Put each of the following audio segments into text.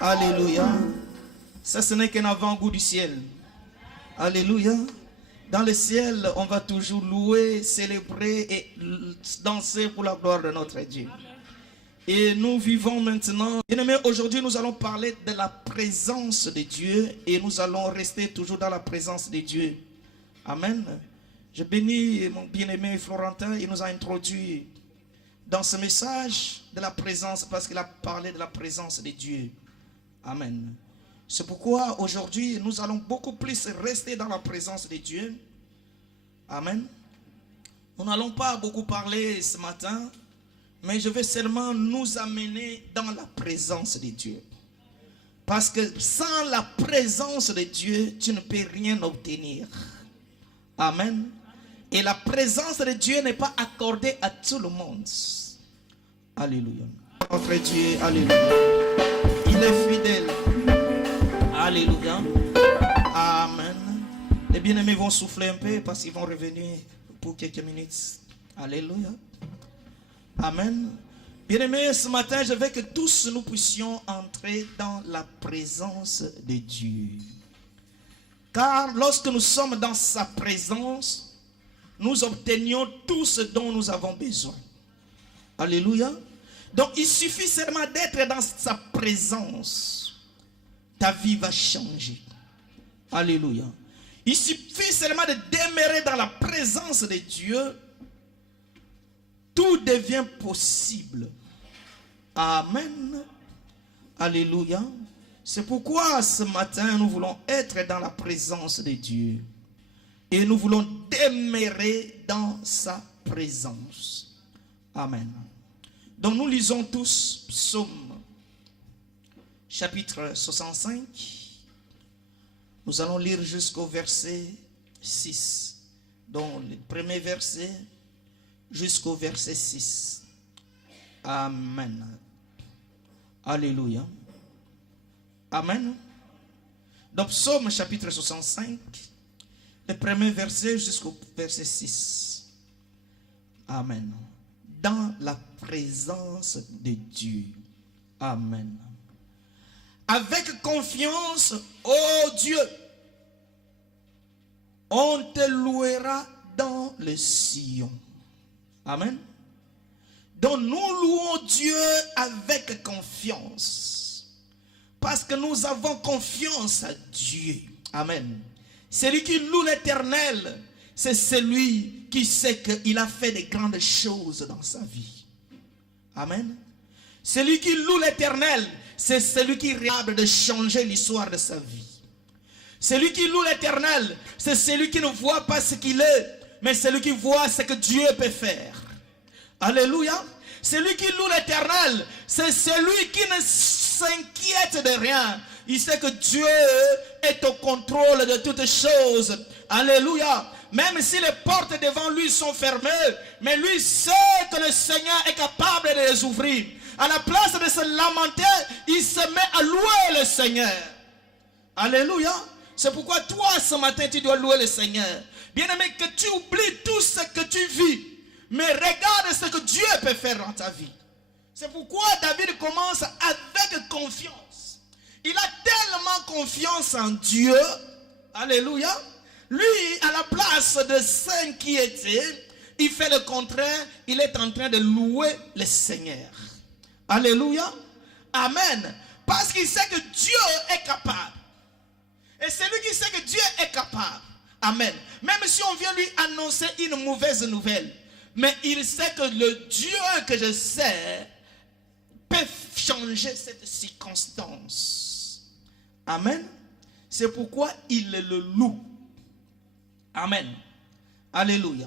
Alléluia. Ça, ce n'est qu'un avant-goût du ciel. Alléluia. Dans le ciel, on va toujours louer, célébrer et danser pour la gloire de notre Dieu. Et nous vivons maintenant. Bien-aimés, aujourd'hui, nous allons parler de la présence de Dieu et nous allons rester toujours dans la présence de Dieu. Amen. Je bénis mon bien-aimé Florentin. Il nous a introduit dans ce message de la présence parce qu'il a parlé de la présence de Dieu. Amen. C'est pourquoi aujourd'hui, nous allons beaucoup plus rester dans la présence de Dieu. Amen. Nous n'allons pas beaucoup parler ce matin, mais je vais seulement nous amener dans la présence de Dieu. Parce que sans la présence de Dieu, tu ne peux rien obtenir. Amen. Et la présence de Dieu n'est pas accordée à tout le monde. Alléluia. Notre Dieu, alléluia. Il est fidèle. Alléluia. Amen. Les bien-aimés vont souffler un peu parce qu'ils vont revenir pour quelques minutes. Alléluia. Amen. Bien-aimés, ce matin, je veux que tous nous puissions entrer dans la présence de Dieu. Car lorsque nous sommes dans sa présence, nous obtenions tout ce dont nous avons besoin. Alléluia. Donc il suffit seulement d'être dans sa présence. Ta vie va changer. Alléluia. Il suffit seulement de demeurer dans la présence de Dieu. Tout devient possible. Amen. Alléluia. C'est pourquoi ce matin nous voulons être dans la présence de Dieu. Et nous voulons demeurer dans sa présence. Amen. Donc nous lisons tous Psaume chapitre 65. Nous allons lire jusqu'au verset 6. Donc le premier verset jusqu'au verset 6. Amen. Alléluia. Amen. Donc Psaume chapitre 65. Le premier verset jusqu'au verset 6. Amen. Dans la présence de Dieu. Amen. Avec confiance, ô Dieu, on te louera dans le Sion. Amen. Donc nous louons Dieu avec confiance. Parce que nous avons confiance à Dieu. Amen. Celui qui loue l'Éternel, c'est celui qui sait qu'il a fait de grandes choses dans sa vie. Amen. Celui qui loue l'Éternel, c'est celui qui est capable de changer l'histoire de sa vie. Celui qui loue l'Éternel, c'est celui qui ne voit pas ce qu'il est, mais celui qui voit ce que Dieu peut faire. Alléluia. Celui qui loue l'Éternel, c'est celui qui ne s'inquiète de rien. Il sait que Dieu est au contrôle de toutes choses. Alléluia. Même si les portes devant lui sont fermées, mais lui sait que le Seigneur est capable de les ouvrir. À la place de se lamenter, il se met à louer le Seigneur. Alléluia. C'est pourquoi toi, ce matin, tu dois louer le Seigneur. Bien-aimé, que tu oublies tout ce que tu vis, mais regarde ce que Dieu peut faire dans ta vie. C'est pourquoi David commence avec confiance. Il a tellement confiance en Dieu. Alléluia. Lui, à la place de s'inquiéter, il fait le contraire. Il est en train de louer le Seigneur. Alléluia. Amen. Parce qu'il sait que Dieu est capable. Et c'est lui qui sait que Dieu est capable. Amen. Même si on vient lui annoncer une mauvaise nouvelle. Mais il sait que le Dieu que je sais peut changer cette circonstance. Amen. C'est pourquoi il le loue. Amen. Alléluia.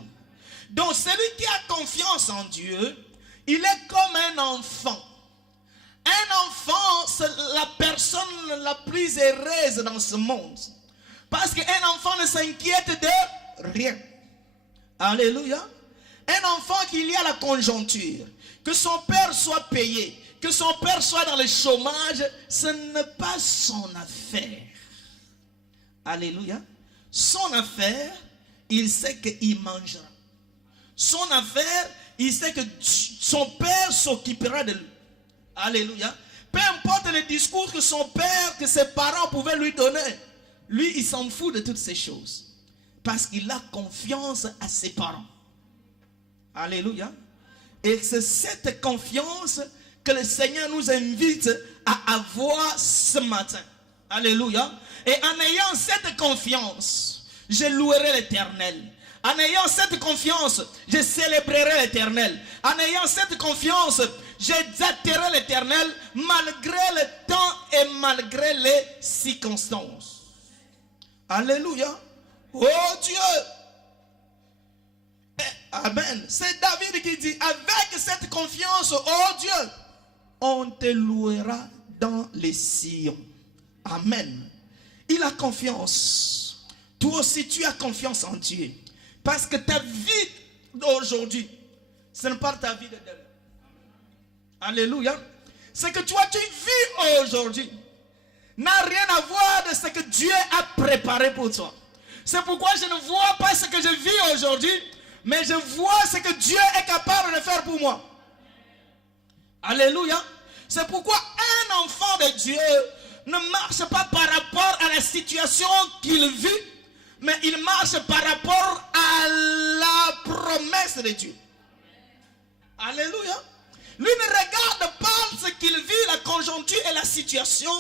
Donc celui qui a confiance en Dieu, il est comme un enfant. Un enfant, c'est la personne la plus heureuse dans ce monde. Parce qu'un enfant ne s'inquiète de rien. Alléluia. Un enfant qui lit à la conjoncture, que son père soit payé, que son père soit dans le chômage, ce n'est pas son affaire. Alléluia. Son affaire, il sait qu'il mangera. Son affaire, il sait que son père s'occupera de lui. Alléluia. Peu importe les discours que son père, que ses parents pouvaient lui donner, lui, il s'en fout de toutes ces choses. Parce qu'il a confiance à ses parents. Alléluia. Et c'est cette confiance que le Seigneur nous invite à avoir ce matin. Alléluia. Et en ayant cette confiance, je louerai l'Éternel. En ayant cette confiance, je célébrerai l'Éternel. En ayant cette confiance, j'exalterai l'Éternel malgré le temps et malgré les circonstances. Alléluia. Oh Dieu. Amen. C'est David qui dit, avec cette confiance, oh Dieu, on te louera dans les Sion. Amen. Il a confiance. Toi aussi, tu as confiance en Dieu. Parce que ta vie d'aujourd'hui, ce n'est pas ta vie de demain. Alléluia. C'est que toi, tu vis aujourd'hui n'a rien à voir de ce que Dieu a préparé pour toi. C'est pourquoi je ne vois pas ce que je vis aujourd'hui, mais je vois ce que Dieu est capable de faire pour moi. Alléluia. C'est pourquoi un enfant de Dieu ne marche pas par rapport à la situation qu'il vit, mais il marche par rapport à la promesse de Dieu. Alléluia. Lui ne regarde pas ce qu'il vit, la conjoncture et la situation,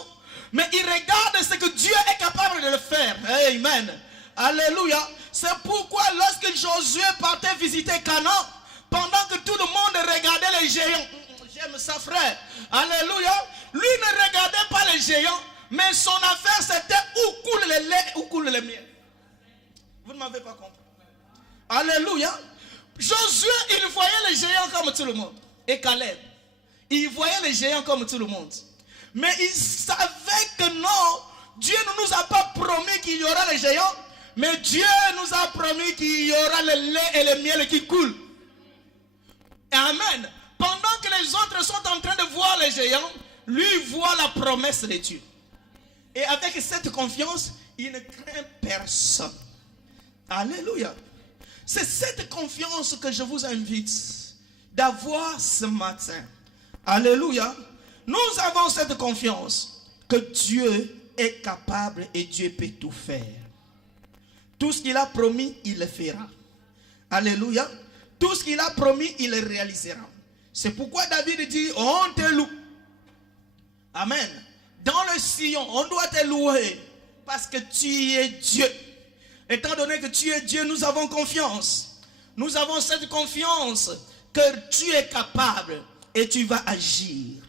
mais il regarde ce que Dieu est capable de le faire. Amen. Alléluia. C'est pourquoi lorsque Josué partait visiter Canaan, pendant que tout le monde regardait les géants, j'aime ça frère, alléluia, lui ne regardait pas les géants, mais son affaire c'était où coule le lait, où coule le miel. Vous ne m'avez pas compris. Alléluia. Josué, il voyait les géants comme tout le monde. Et Caleb, il voyait les géants comme tout le monde. Mais il savait que non, Dieu ne nous a pas promis qu'il y aura les géants, mais Dieu nous a promis qu'il y aura le lait et le miel qui coulent. Amen. Pendant que les autres sont en train de voir les géants, lui voit la promesse de Dieu. Et avec cette confiance, il ne craint personne. Alléluia. C'est cette confiance que je vous invite d'avoir ce matin. Alléluia. Nous avons cette confiance que Dieu est capable et Dieu peut tout faire. Tout ce qu'il a promis, il le fera. Alléluia. Tout ce qu'il a promis, il le réalisera. C'est pourquoi David dit, on te loue. Amen. Dans le Sion, on doit te louer parce que tu es Dieu. Étant donné que tu es Dieu, nous avons confiance. Nous avons cette confiance que tu es capable et tu vas agir.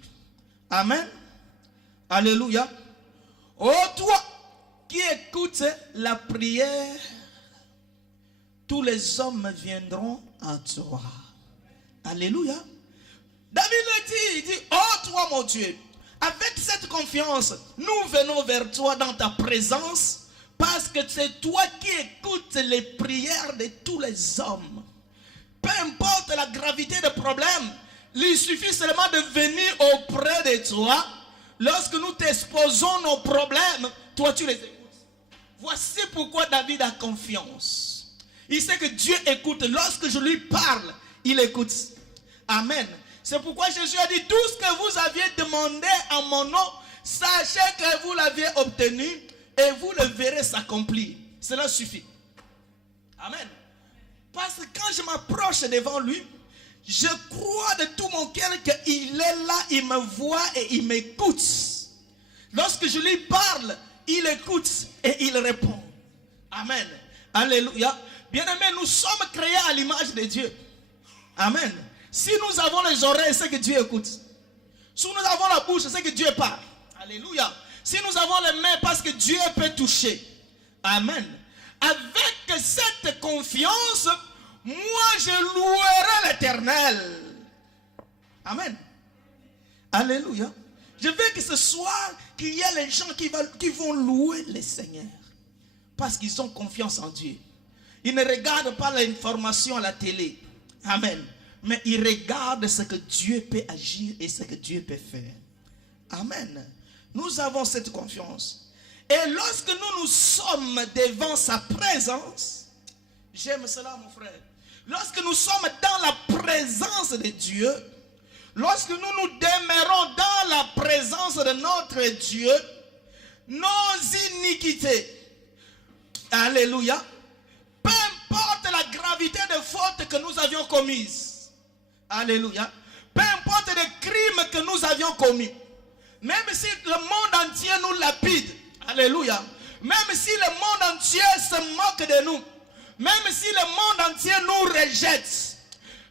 Amen. Alléluia. Oh toi qui écoutes la prière, tous les hommes viendront à toi. Alléluia. David le dit, il dit, oh toi mon Dieu, avec cette confiance, nous venons vers toi dans ta présence, parce que c'est toi qui écoutes les prières de tous les hommes. Peu importe la gravité des problèmes, il suffit seulement de venir auprès de toi. Lorsque nous t'exposons nos problèmes, toi tu les écoutes. Voici pourquoi David a confiance. Il sait que Dieu écoute. Lorsque je lui parle, il écoute. Amen. C'est pourquoi Jésus a dit, tout ce que vous aviez demandé en mon nom, sachez que vous l'aviez obtenu et vous le verrez s'accomplir. Cela suffit. Amen. Parce que quand je m'approche devant lui, je crois de tout mon cœur qu'il est là, il me voit et il m'écoute. Lorsque je lui parle, il écoute et il répond. Amen. Alléluia. Bien-aimés, nous sommes créés à l'image de Dieu. Amen. Si nous avons les oreilles, c'est que Dieu écoute. Si nous avons la bouche, c'est que Dieu parle. Alléluia. Si nous avons les mains, parce que Dieu peut toucher. Amen. Avec cette confiance, moi je louerai l'Éternel. Amen. Alléluia. Je veux que ce soir, qu'il y ait les gens qui vont louer le Seigneur. Parce qu'ils ont confiance en Dieu. Ils ne regardent pas l'information à la télé. Amen. Mais ils regardent ce que Dieu peut agir et ce que Dieu peut faire. Amen. Nous avons cette confiance. Et lorsque nous sommes devant sa présence, j'aime cela mon frère. Lorsque nous sommes dans la présence de Dieu, lorsque nous nous demeurons dans la présence de de notre Dieu nos iniquités. Alléluia. Peu importe la gravité des fautes que nous avions commises. Alléluia. Peu importe les crimes que nous avions commis. Même si le monde entier nous lapide. Alléluia. Même si le monde entier se moque de nous. Même si le monde entier nous rejette.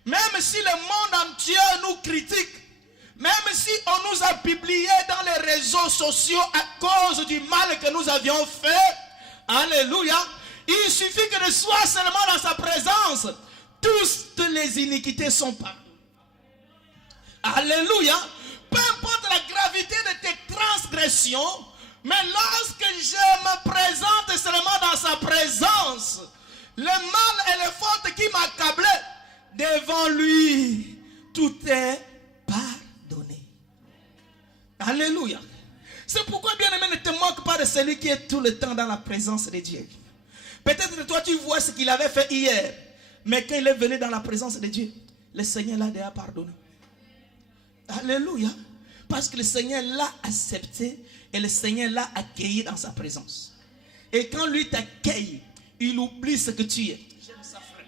Même si le monde entier nous critique. Même si on nous a publié dans les réseaux sociaux à cause du mal que nous avions fait. Alléluia. Il suffit que je sois seulement dans sa présence. Toutes les iniquités sont pardonnées. Alléluia. Peu importe la gravité de tes transgressions, mais lorsque je me présente seulement dans sa présence, le mal et les fautes qui m'accablaient, devant lui, tout est pardonné. Alléluia. C'est pourquoi, bien-aimé, ne te moque pas de celui qui est tout le temps dans la présence de Dieu. Peut-être que toi, tu vois ce qu'il avait fait hier, mais quand il est venu dans la présence de Dieu, le Seigneur l'a déjà pardonné. Alléluia. Parce que le Seigneur l'a accepté et le Seigneur l'a accueilli dans sa présence. Et quand lui t'accueille, il oublie ce que tu es. J'aime ça, frère.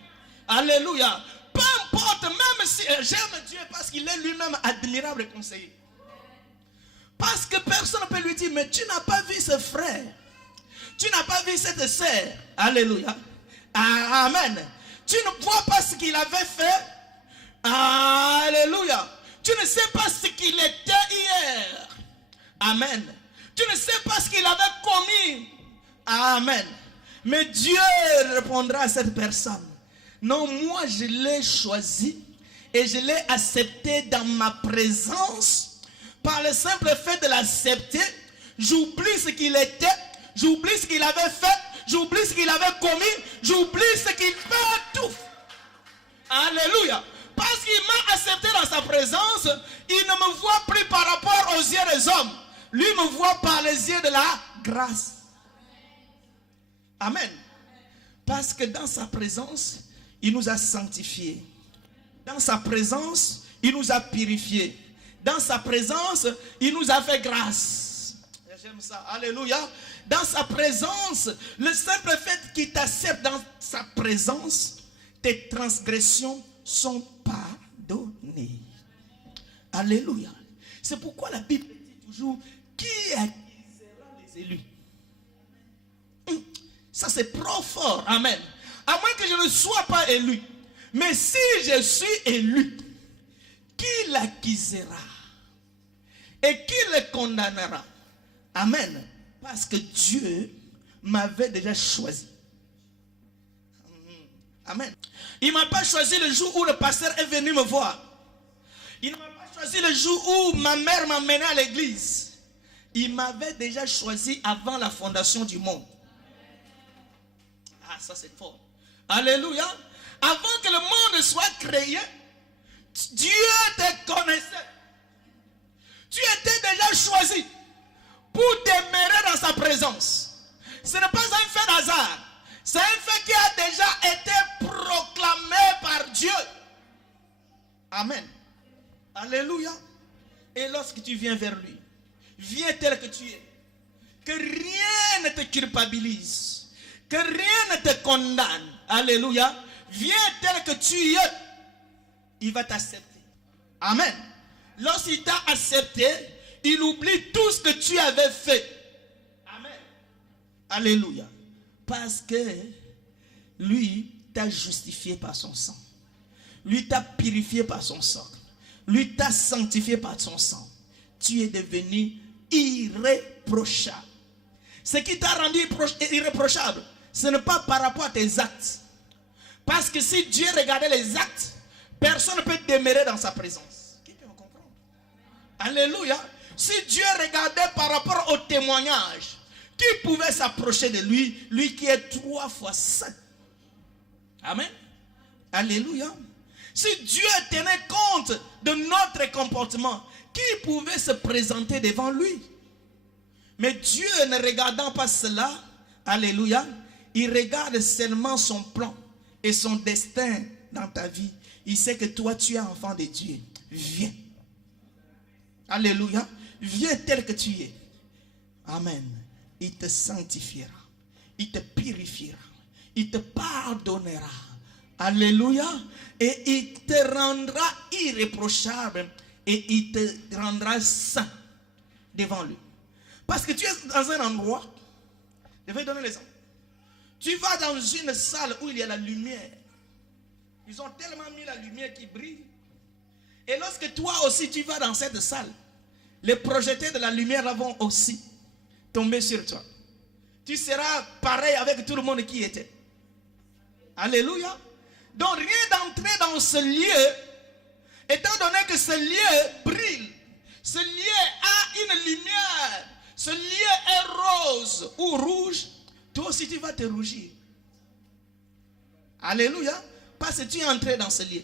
Alléluia. Peu importe, même si j'aime Dieu parce qu'il est lui-même admirable conseiller. Parce que personne ne peut lui dire, mais tu n'as pas vu ce frère. Tu n'as pas vu cette sœur. Alléluia. Amen. Tu ne vois pas ce qu'il avait fait. Alléluia. Tu ne sais pas ce qu'il était hier. Amen. Tu ne sais pas ce qu'il avait commis. Amen. Mais Dieu répondra à cette personne. Non, moi je l'ai choisi et je l'ai accepté dans ma présence. Par le simple fait de l'accepter, j'oublie ce qu'il était, j'oublie ce qu'il avait fait, j'oublie ce qu'il avait commis, j'oublie ce qu'il fait tout. Alléluia. Parce qu'il m'a accepté dans sa présence, il ne me voit plus par rapport aux yeux des hommes. Lui me voit par les yeux de la grâce. Amen. Parce que dans sa présence, il nous a sanctifiés. Dans sa présence, il nous a purifiés. Dans sa présence, il nous a fait grâce. J'aime ça. Alléluia. Dans sa présence, le simple fait qu'il t'accepte dans sa présence, tes transgressions sont pardonnées. Alléluia. C'est pourquoi la Bible dit toujours, qui accusera les élus? Ça c'est trop fort. Amen. À moins que je ne sois pas élu. Mais si je suis élu, qui l'accusera? Et qui le condamnera? Amen. Parce que Dieu m'avait déjà choisi. Amen. Il ne m'a pas choisi le jour où le pasteur est venu me voir. Il ne m'a pas choisi le jour où ma mère m'a mené à l'église. Il m'avait déjà choisi avant la fondation du monde. Ah, ça c'est fort. Alléluia. Avant que le monde soit créé, Dieu te connaissait. Tu étais déjà choisi pour demeurer dans sa présence. Ce n'est pas un fait d'hasard. C'est un fait qui a déjà été proclamé par Dieu. Amen. Alléluia. Et lorsque tu viens vers lui, viens tel que tu es. Que rien ne te culpabilise. Que rien ne te condamne. Alléluia. Viens tel que tu es. Il va t'accepter. Amen. Lorsqu'il t'a accepté, il oublie tout ce que tu avais fait. Amen. Alléluia. Parce que lui t'a justifié par son sang. Lui t'a purifié par son sang. Lui t'a sanctifié par son sang. Tu es devenu irréprochable. Ce qui t'a rendu irréprochable, ce n'est pas par rapport à tes actes. Parce que si Dieu regardait les actes, personne ne peut demeurer dans sa présence. Qui peut me comprendre? Alléluia. Si Dieu regardait par rapport au témoignage, qui pouvait s'approcher de lui, lui qui est 3 fois saint? Amen. Alléluia. Si Dieu tenait compte de notre comportement, qui pouvait se présenter devant lui? Mais Dieu, ne regardant pas cela, alléluia, il regarde seulement son plan et son destin dans ta vie. Il sait que toi, tu es enfant de Dieu. Viens. Alléluia. viens tel que tu es. Amen. Il te sanctifiera. Il te purifiera. Il te pardonnera. Alléluia. Et il te rendra irréprochable. Et il te rendra saint devant lui. Parce que tu es dans un endroit. Je vais donner l'exemple. Tu vas dans une salle où il y a la lumière. Ils ont tellement mis la lumière qui brille. Et lorsque toi aussi tu vas dans cette salle, les projecteurs de la lumière vont aussi tomber sur toi. Tu seras pareil avec tout le monde qui était. Alléluia. Donc rien d'entrer dans ce lieu, étant donné que ce lieu brille, ce lieu a une lumière, ce lieu est rose ou rouge, toi aussi tu vas te rougir. Alléluia. Parce que tu es entré dans ce lieu.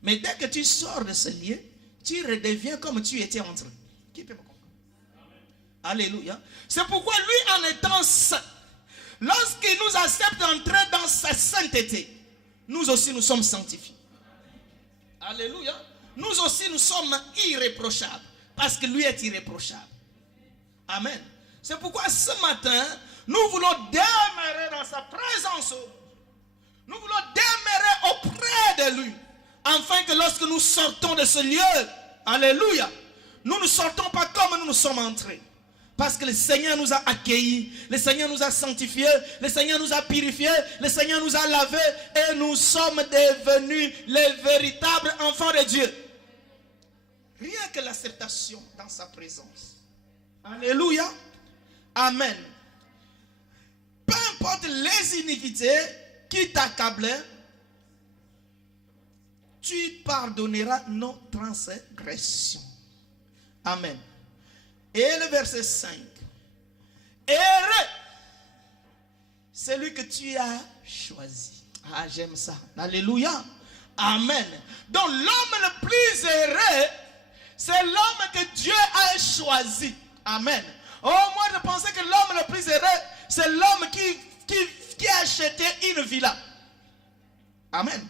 Mais dès que tu sors de ce lieu, tu redeviens comme tu étais entré. Qui peut me comprendre? Alléluia. C'est pourquoi lui, en étant saint, lorsqu'il nous accepte d'entrer dans sa sainteté, nous aussi nous sommes sanctifiés. Alléluia. Nous aussi nous sommes irréprochables. Parce que lui est irréprochable. Amen. C'est pourquoi ce matin, nous voulons demeurer dans sa présence. Nous voulons demeurer auprès de lui. Afin que lorsque nous sortons de ce lieu, alléluia, nous ne sortons pas comme nous sommes entrés. Parce que le Seigneur nous a accueillis, le Seigneur nous a sanctifiés, le Seigneur nous a purifiés, le Seigneur nous a lavés et nous sommes devenus les véritables enfants de Dieu. Rien que l'acceptation dans sa présence. Alléluia. Amen. Peu importe les iniquités qui t'accablaient, tu pardonneras nos transgressions. Amen. Et le verset 5. Heureux celui que tu as choisi. Ah, j'aime ça. Alléluia. Amen. Donc l'homme le plus heureux, c'est l'homme que Dieu a choisi. Amen. Oh, moi je pensais que l'homme le plus heureux, c'est l'homme qui a acheté une villa. Amen.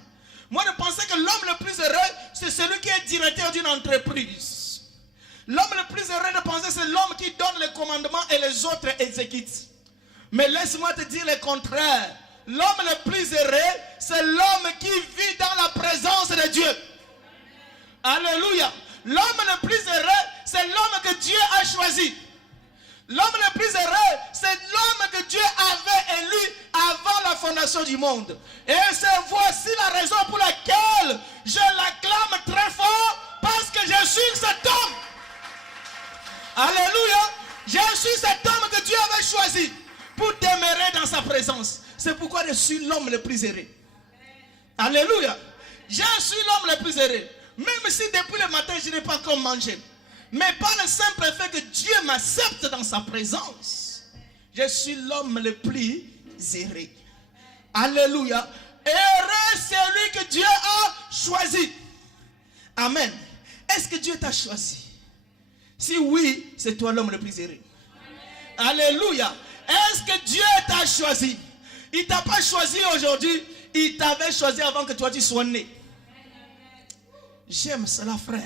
Moi je pensais que l'homme le plus heureux, c'est celui qui est directeur d'une entreprise. L'homme le plus heureux de penser, c'est l'homme qui donne les commandements et les autres exécutent. Mais laisse-moi te dire le contraire. L'homme le plus heureux, c'est l'homme qui vit dans la présence de Dieu. Alléluia. L'homme le plus heureux, c'est l'homme que Dieu a choisi. L'homme le plus heureux, c'est l'homme que Dieu avait élu avant la fondation du monde. Et voici la raison pour laquelle je l'acclame très fort, parce que je suis cet homme. Alléluia. Je suis cet homme que Dieu avait choisi pour demeurer dans sa présence. C'est pourquoi je suis l'homme le plus heureux. Alléluia. Je suis l'homme le plus heureux. Même si depuis le matin je n'ai pas encore mangé. Mais par le simple fait que Dieu m'accepte dans sa présence, je suis l'homme le plus heureux. Alléluia. Heureux celui que Dieu a choisi. Amen. Est-ce que Dieu t'a choisi? Si oui, c'est toi l'homme le plus heureux. Alléluia. Est-ce que Dieu t'a choisi? Il ne t'a pas choisi aujourd'hui. Il t'avait choisi avant que toi tu sois né. J'aime cela, frère.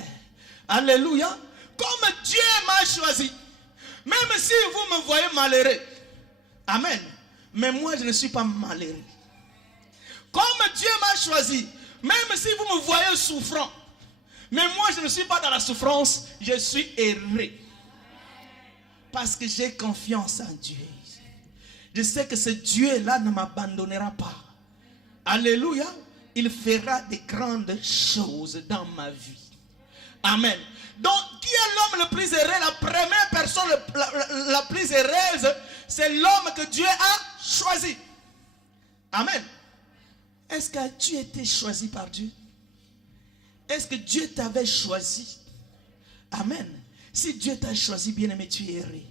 Alléluia. Comme Dieu m'a choisi. Même si vous me voyez malheureux. Amen. Mais moi je ne suis pas malheureux. Comme Dieu m'a choisi. Même si vous me voyez souffrant. Mais moi je ne suis pas dans la souffrance. Je suis heureux. Parce que j'ai confiance en Dieu. Je sais que ce Dieu-là ne m'abandonnera pas. Alléluia. Il fera de grandes choses dans ma vie. Amen. Donc, qui est l'homme le plus heureux? La première personne la plus heureuse, c'est l'homme que Dieu a choisi. Amen. Est-ce que tu as été choisi par Dieu? Est-ce que Dieu t'avait choisi? Amen. Si Dieu t'a choisi, bien-aimé, tu es heureux.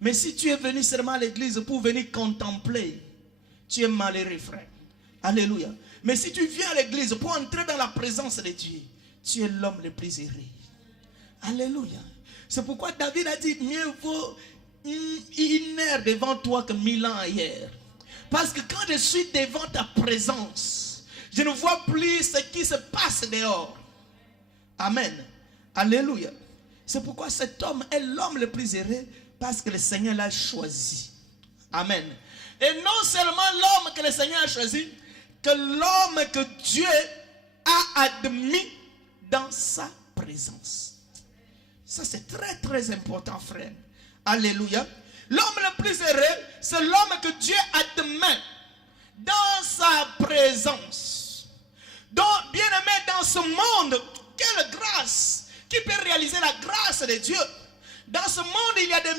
Mais si tu es venu seulement à l'église pour venir contempler, tu es malheureux, frère. Alléluia. Mais si tu viens à l'église pour entrer dans la présence de Dieu, tu es l'homme le plus heureux. Alléluia. C'est pourquoi David a dit, mieux vaut une heure devant toi que 1000 ans ailleurs. Parce que quand je suis devant ta présence, je ne vois plus ce qui se passe dehors. Amen. Alléluia. C'est pourquoi cet homme est l'homme le plus heureux, parce que le Seigneur l'a choisi. Amen. Et non seulement l'homme que le Seigneur a choisi, que l'homme que Dieu a admis dans sa présence. Ça c'est très très important, frère. Alléluia. L'homme le plus heureux, c'est l'homme que Dieu admet dans sa présence. Donc, bien aimé, dans ce monde, quelle grâce! Qui peut réaliser la grâce de Dieu? Dans ce monde, il y a des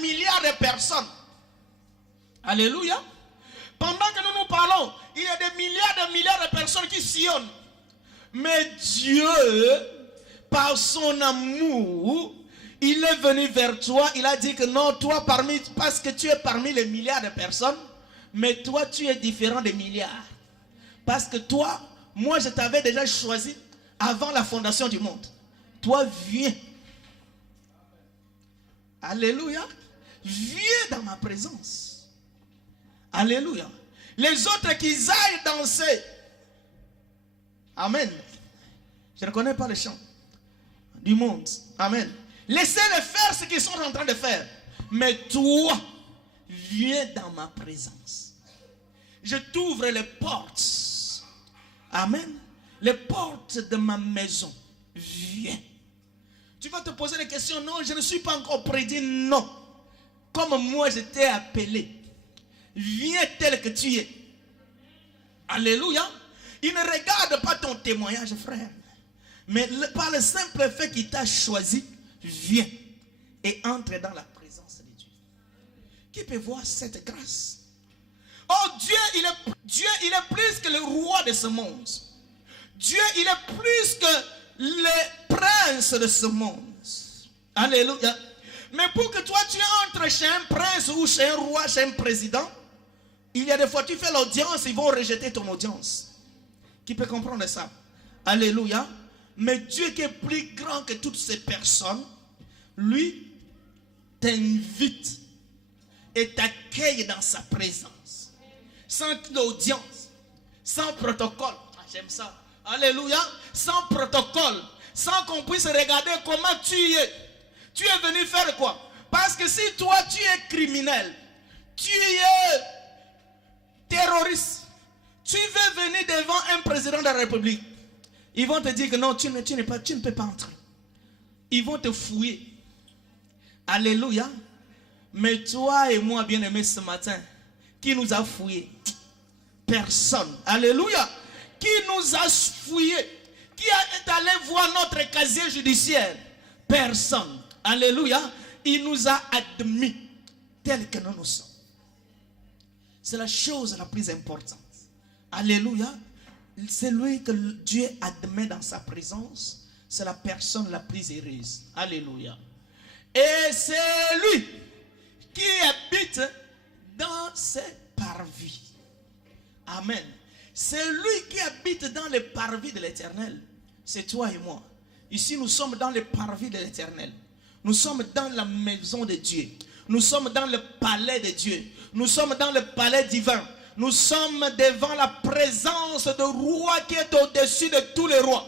milliards de personnes. Alléluia. Pendant que nous parlons, il y a des milliards de personnes qui sillonnent. Mais Dieu, par son amour, il est venu vers toi. Il a dit que non, toi, parce que tu es parmi les milliards de personnes, mais toi, tu es différent des milliards. Parce que toi, moi, je t'avais déjà choisi avant la fondation du monde. Toi, viens. Alléluia. Viens dans ma présence. Alléluia. Les autres qui aillent danser. Amen. Je ne connais pas le chant du monde. Amen. Laissez-les faire ce qu'ils sont en train de faire. Mais toi, viens dans ma présence. Je t'ouvre les portes. Amen. Les portes de ma maison. Viens. Tu vas te poser des questions. Non, je ne suis pas encore prédit. Non. Comme moi, je t'ai appelé. Viens tel que tu es. Alléluia. Il ne regarde pas ton témoignage, frère. Mais par le simple fait qu'il t'a choisi, viens et entre dans la présence de Dieu. Qui peut voir cette grâce? Oh, Dieu, il est plus que le roi de ce monde. Dieu, il est plus que le prince de ce monde. Alléluia. Mais pour que toi, tu entres chez un prince ou chez un roi, chez un président, il y a des fois, tu fais l'audience, ils vont rejeter ton audience. Qui peut comprendre ça? Alléluia. Mais Dieu qui est plus grand que toutes ces personnes, lui t'invite et t'accueille dans sa présence. Sans audience, sans protocole. Ah, j'aime ça. Alléluia. Sans protocole. Sans qu'on puisse regarder comment tu es. Tu es venu faire quoi? Parce que si toi tu es criminel, tu es terroriste, tu veux venir devant un président de la République, ils vont te dire que non, tu ne peux pas entrer. Ils vont te fouiller. Alléluia. Mais toi et moi, bien-aimés, ce matin, qui nous a fouillés? Personne. Alléluia. Qui nous a fouillés? Qui est allé voir notre casier judiciaire? Personne. Alléluia. Il nous a admis tel que nous sommes. C'est la chose la plus importante. Alléluia. C'est lui que Dieu admet dans sa présence. C'est la personne la plus heureuse. Alléluia. Et c'est lui qui habite dans ses parvis. Amen. C'est lui qui habite dans les parvis de l'Éternel. C'est toi et moi. Ici, nous sommes dans les parvis de l'Éternel. Nous sommes dans la maison de Dieu. Nous sommes dans le palais de Dieu. Nous sommes dans le palais divin. Nous sommes devant la présence de roi qui est au-dessus de tous les rois.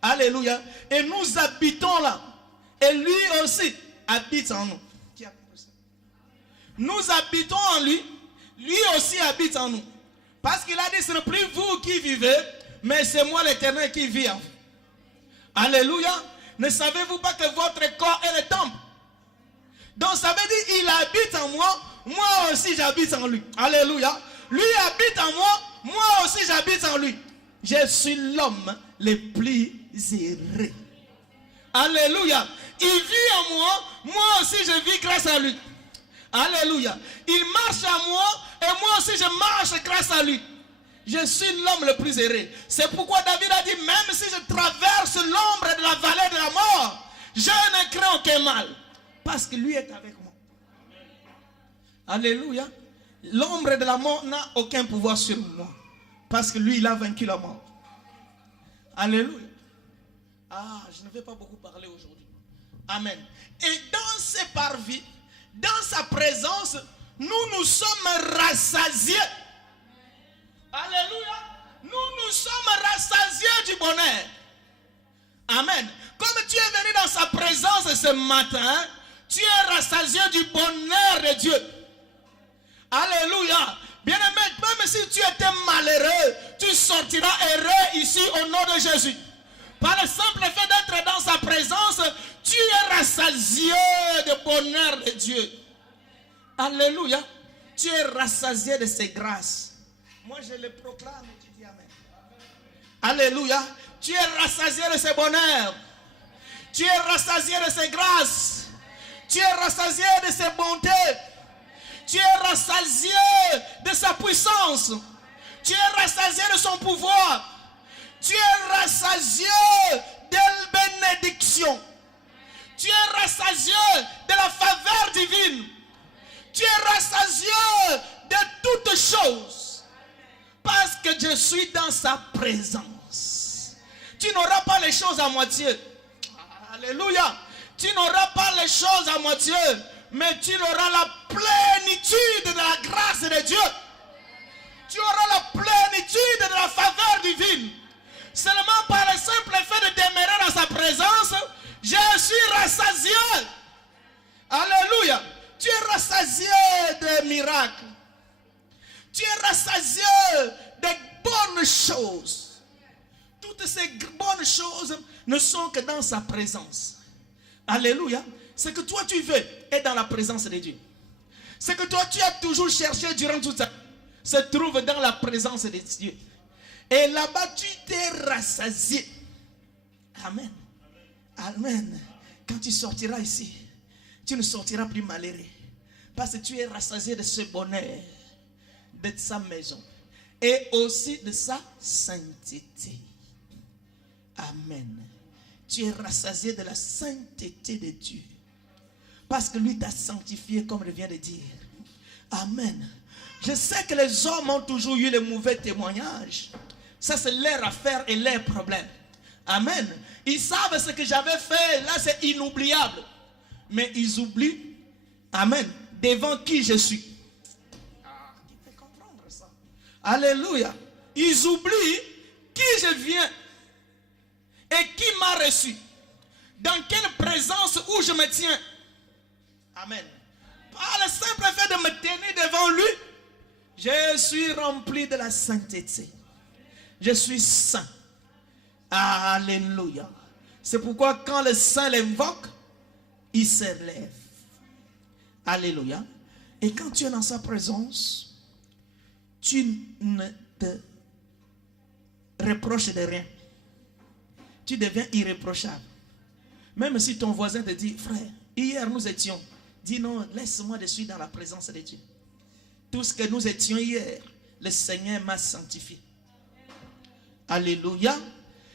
Alléluia. Et nous habitons là. Et lui aussi habite en nous. Nous habitons en lui. Lui aussi habite en nous. Parce qu'il a dit, ce n'est plus vous qui vivez, mais c'est moi l'Éternel qui vit en vous. Alléluia. Ne savez-vous pas que votre corps est le temple? Donc ça veut dire, il habite en moi. Moi aussi j'habite en lui. Alléluia. Lui habite en moi. Moi aussi j'habite en lui. Je suis l'homme le plus heureux. Alléluia. Il vit en moi. Moi aussi je vis grâce à lui. Alléluia. Il marche à moi. Et moi aussi je marche grâce à lui. Je suis l'homme le plus heureux. C'est pourquoi David a dit, même si je traverse l'ombre de la vallée de la mort, je ne crains aucun mal. Parce que lui est avec moi. Alléluia. L'ombre de la mort n'a aucun pouvoir sur moi. Parce que lui, il a vaincu la mort. Alléluia. Ah, je ne vais pas beaucoup parler aujourd'hui. Amen. Et dans ses parvis, dans sa présence, nous nous sommes rassasiés. Alléluia. Nous nous sommes rassasiés du bonheur. Amen. Comme tu es venu dans sa présence ce matin, tu es rassasié du bonheur de Dieu. Alléluia. Bien-aimé, même si tu étais malheureux, tu sortiras heureux ici au nom de Jésus. Par le simple fait d'être dans sa présence, tu es rassasié de bonheur de Dieu. Alléluia. Tu es rassasié de ses grâces. Moi je le proclame et tu dis Amen. Alléluia. Tu es rassasié de ses bonheurs. Tu es rassasié de ses grâces. Tu es rassasié de ses bontés. Tu es rassasié de sa puissance. Tu es rassasié de son pouvoir. Tu es rassasié de bénédiction. Tu es rassasié de la faveur divine. Tu es rassasié de toutes choses. Parce que je suis dans sa présence. Tu n'auras pas les choses à moitié. Alléluia. Tu n'auras pas les choses à moitié, mais tu auras la plénitude de la grâce de Dieu. Tu auras la plénitude de la faveur divine. Seulement par le simple fait de demeurer dans sa présence, je suis rassasié. Alléluia. Tu es rassasié de miracles. Tu es rassasié de bonnes choses. Toutes ces bonnes choses ne sont que dans sa présence. Alléluia. Ce que toi tu veux est dans la présence de Dieu. Ce que toi tu as toujours cherché durant toute ta vie se trouve dans la présence de Dieu. Et là-bas tu t'es rassasié. Amen. Amen. Quand tu sortiras ici, tu ne sortiras plus malheureux. Parce que tu es rassasié de ce bonheur, de sa maison. Et aussi de sa sainteté. Amen. Tu es rassasié de la sainteté de Dieu. Parce que lui t'a sanctifié comme je viens de dire. Amen. Je sais que les hommes ont toujours eu les mauvais témoignages. Ça c'est leur affaire et leur problème. Amen. Ils savent ce que j'avais fait. Là c'est inoubliable. Mais ils oublient. Amen. Devant qui je suis. Qui peut comprendre ça? Alléluia. Ils oublient qui je viens. Et qui m'a reçu. Dans quelle présence où je me tiens. Amen. Par le simple fait de me tenir devant lui, je suis rempli de la sainteté. Je suis saint. Alléluia. C'est pourquoi quand le saint l'invoque, il se lève. Alléluia. Et quand tu es dans sa présence, tu ne te reproches de rien. Tu deviens irréprochable. Même si ton voisin te dit, frère, hier nous étions. Dis non, laisse-moi, je suis dans la présence de Dieu. Tout ce que nous étions hier, le Seigneur m'a sanctifié. Alléluia.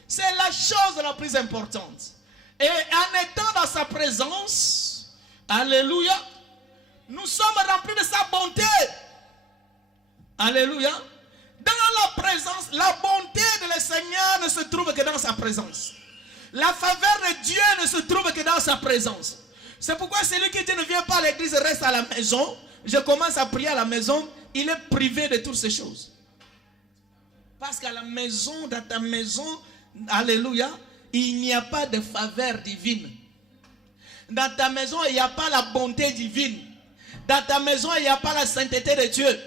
C'est la chose la plus importante. Et en étant dans sa présence, alléluia, nous sommes remplis de sa bonté. Alléluia. Dans la présence, la bonté de le Seigneur ne se trouve que dans sa présence. La faveur de Dieu ne se trouve que dans sa présence. C'est pourquoi celui qui dit ne vient pas à l'église, reste à la maison. Je commence à prier à la maison, il est privé de toutes ces choses. Parce qu'à la maison, dans ta maison, alléluia, il n'y a pas de faveur divine. Dans ta maison, il n'y a pas la bonté divine. Dans ta maison, il n'y a pas la sainteté de Dieu.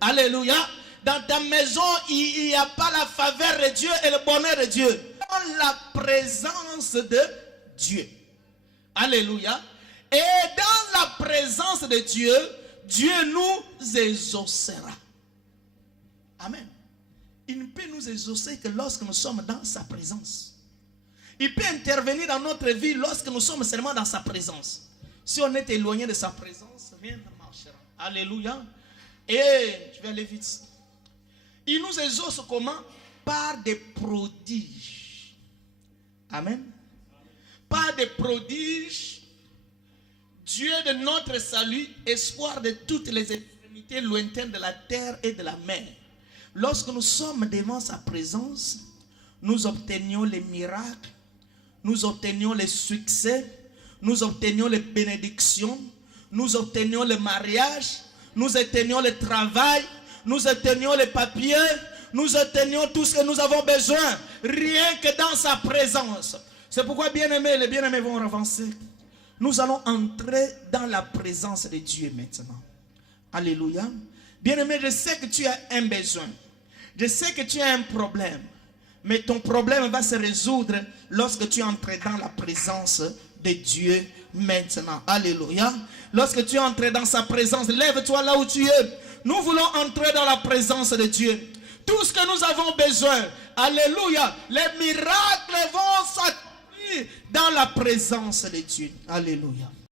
Alléluia. Dans ta maison, il n'y a pas la faveur de Dieu et le bonheur de Dieu. Dans la présence de Dieu. Alléluia. Et dans la présence de Dieu, Dieu nous exaucera. Amen. Il ne peut nous exaucer que lorsque nous sommes dans sa présence. Il peut intervenir dans notre vie lorsque nous sommes seulement dans sa présence. Si on est éloigné de sa présence, rien ne marchera. Alléluia. Et je vais aller vite. Il nous exauce comment? Par des prodiges. Amen. Par des prodiges. Dieu de notre salut, espoir de toutes les extrémités lointaines de la terre et de la mer. Lorsque nous sommes devant sa présence, nous obtenions les miracles, nous obtenions les succès, nous obtenions les bénédictions, nous obtenions le mariage, nous obtenions le travail, nous obtenions les papiers, nous obtenions tout ce que nous avons besoin, rien que dans sa présence. C'est pourquoi, bien-aimés, les bien-aimés vont avancer. Nous allons entrer dans la présence de Dieu maintenant. Alléluia. Bien-aimé, je sais que tu as un besoin. Je sais que tu as un problème. Mais ton problème va se résoudre lorsque tu entres dans la présence de Dieu maintenant. Alléluia. Lorsque tu entres dans sa présence, lève-toi là où tu es. Nous voulons entrer dans la présence de Dieu. Tout ce que nous avons besoin, alléluia, les miracles vont s'accomplir dans la présence de Dieu. Alléluia.